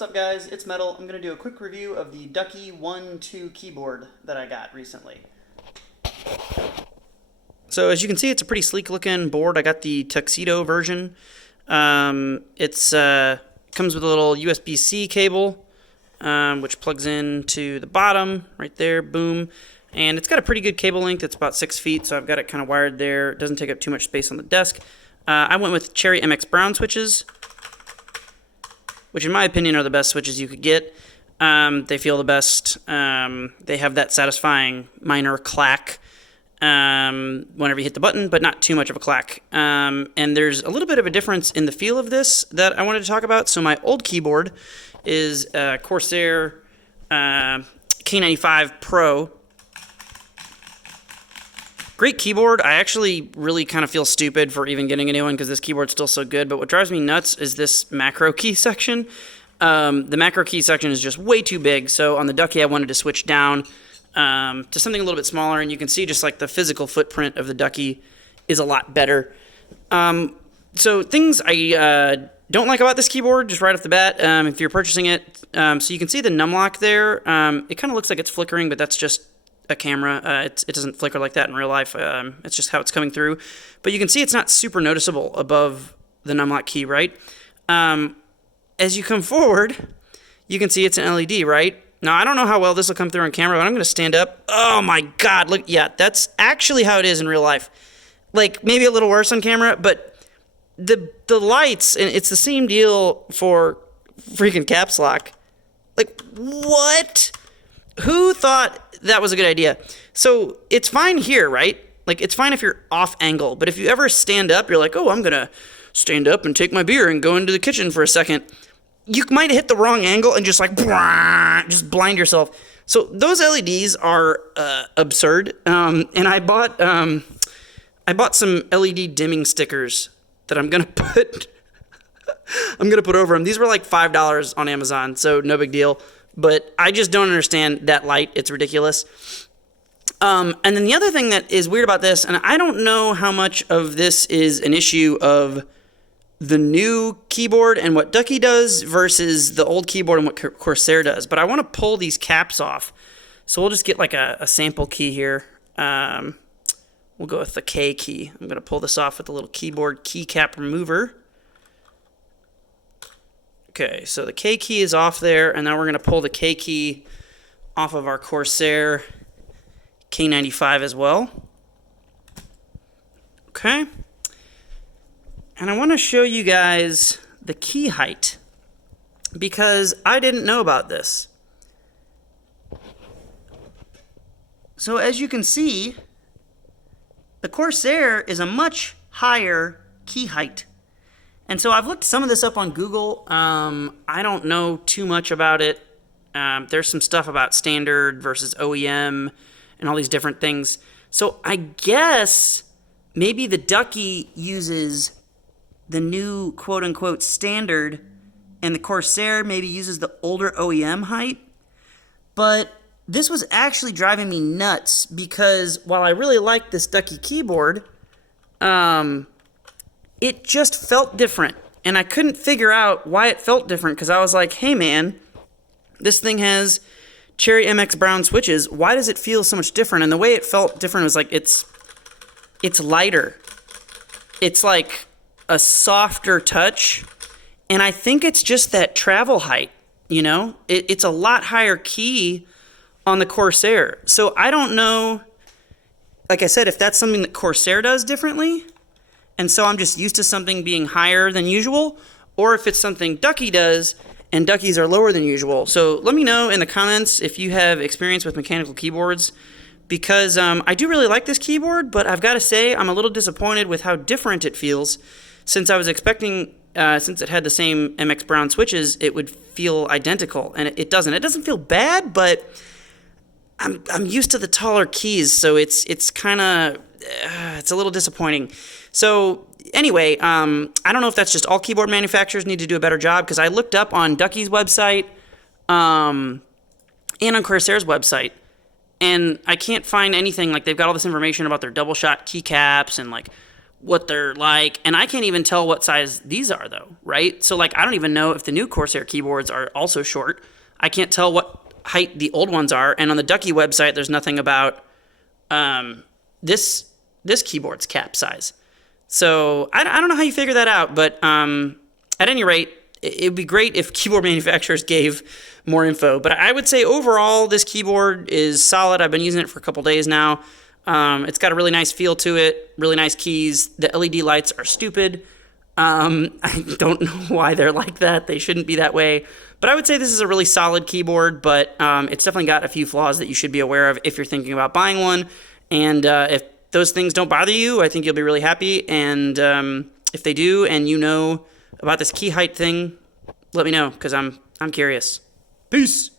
What's up guys, it's Metal. I'm going to do a quick review of the Ducky One 2 keyboard that I got recently. So as you can see, it's a pretty sleek looking board. I got the Tuxedo version. It's comes with a little USB-C cable, which plugs into the bottom right there, boom. And it's got a pretty good cable length. It's about 6 feet, so I've got it kind of wired there. It doesn't take up too much space on the desk. I went with Cherry MX Brown switches, which in my opinion are the best switches you could get. They feel the best. They have that satisfying minor clack whenever you hit the button, but not too much of a clack. And there's a little bit of a difference in the feel of this that I wanted to talk about. So my old keyboard is Corsair K95 Pro. Great keyboard. I actually really kind of feel stupid for even getting a new one because this keyboard's still so good. But what drives me nuts is this macro key section. The macro key section is just way too big. So on the Ducky, I wanted to switch down to something a little bit smaller. And you can see just like the physical footprint of the Ducky is a lot better. So things I don't like about this keyboard, just right off the bat, if you're purchasing it. So you can see the Numlock there. It kind of looks like it's flickering, but that's just a camera. It doesn't flicker like that in real life. It's just how it's coming through. But you can see it's not super noticeable above the Numlock key, right? As you come forward, you can see it's an LED, right? Now, I don't know how well this will come through on camera, but I'm going to stand up. Oh my God, look, yeah, that's actually how it is in real life. Like, maybe a little worse on camera, but the lights, and it's the same deal for freaking caps lock. Like, what? Who thought that was a good idea? So it's fine here, right? Like, it's fine if you're off angle, but if you ever stand up, you're like, oh, I'm gonna stand up and take my beer and go into the kitchen for a second. You might hit the wrong angle and just like just blind yourself. So those LEDs are absurd. And I bought some LED dimming stickers that I'm gonna put over them. These were like $5 on Amazon, so no big deal. But I just don't understand that light. It's ridiculous. And then the other thing that is weird about this, and I don't know how much of this is an issue of the new keyboard and what Ducky does versus the old keyboard and what Corsair does, but I want to pull these caps off. So we'll just get like a sample key here. We'll go with the K key. I'm going to pull this off with a little keyboard keycap remover. Okay, so the K key is off there, and now we're going to pull the K key off of our Corsair K95 as well. Okay. And I want to show you guys the key height, because I didn't know about this. So as you can see, the Corsair is a much higher key height. And so I've looked some of this up on Google. I don't know too much about it. There's some stuff about standard versus OEM and all these different things. So I guess maybe the Ducky uses the new quote-unquote standard and the Corsair maybe uses the older OEM height. But this was actually driving me nuts because while I really like this Ducky keyboard, it just felt different, and I couldn't figure out why it felt different because I was like, hey man, this thing has Cherry MX Brown switches. Why does it feel so much different? And the way it felt different was like it's lighter. It's like a softer touch, and I think it's just that travel height, you know? It's a lot higher key on the Corsair. So I don't know, like I said, if that's something that Corsair does differently, and so I'm just used to something being higher than usual, or if it's something Ducky does, and Duckies are lower than usual. So let me know in the comments if you have experience with mechanical keyboards, because I do really like this keyboard, but I've got to say I'm a little disappointed with how different it feels, since I was expecting, since it had the same MX Brown switches, it would feel identical, and it doesn't. It doesn't feel bad, but I'm used to the taller keys, so it's kind of it's a little disappointing. So anyway, I don't know if that's just all keyboard manufacturers need to do a better job, because I looked up on Ducky's website and on Corsair's website, and I can't find anything. Like, they've got all this information about their double shot keycaps and like what they're like, and I can't even tell what size these are though, right? So like I don't even know if the new Corsair keyboards are also short. I can't tell what height the old ones are, and on the Ducky website there's nothing about this keyboard's cap size. So I don't know how you figure that out, but at any rate, it'd be great if keyboard manufacturers gave more info. But I would say overall this keyboard is solid. I've been using it for a couple days now. It's got a really nice feel to it, really nice keys. The LED lights are stupid. I don't know why they're like that. They shouldn't be that way. But I would say this is a really solid keyboard, but it's definitely got a few flaws that you should be aware of if you're thinking about buying one. And if those things don't bother you, I think you'll be really happy. And if they do, and you know about this key height thing, let me know, because I'm curious. Peace.